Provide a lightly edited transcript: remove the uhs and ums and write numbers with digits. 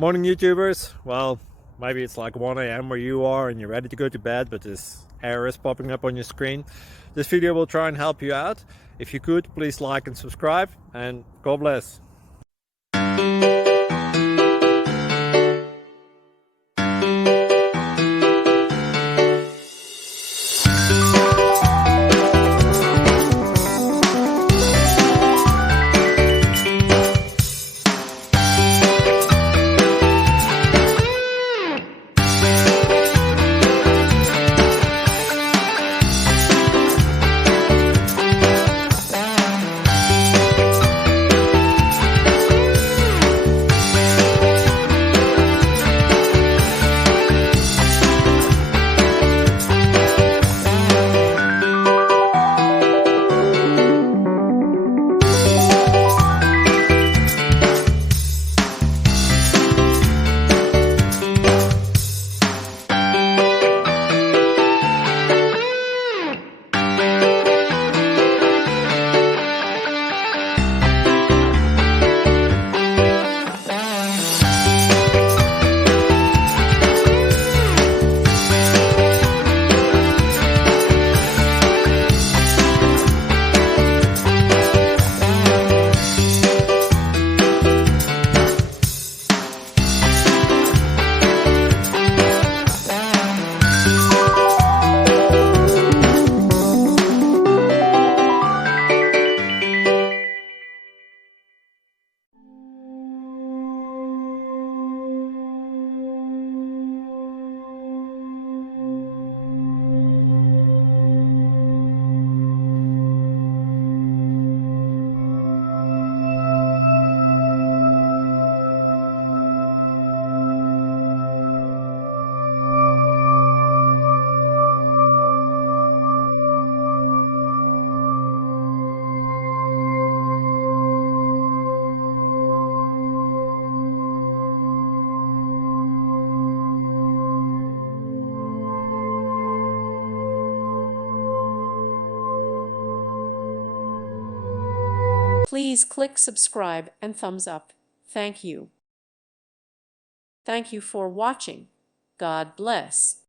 Morning YouTubers. Well, maybe it's like 1 a.m. where you are and you're ready to go to bed, but this error is popping up on your screen. This video will try and help you out. If you could, please like and subscribe, and God bless. Please click subscribe and thumbs up. Thank you. Thank you for watching. God bless.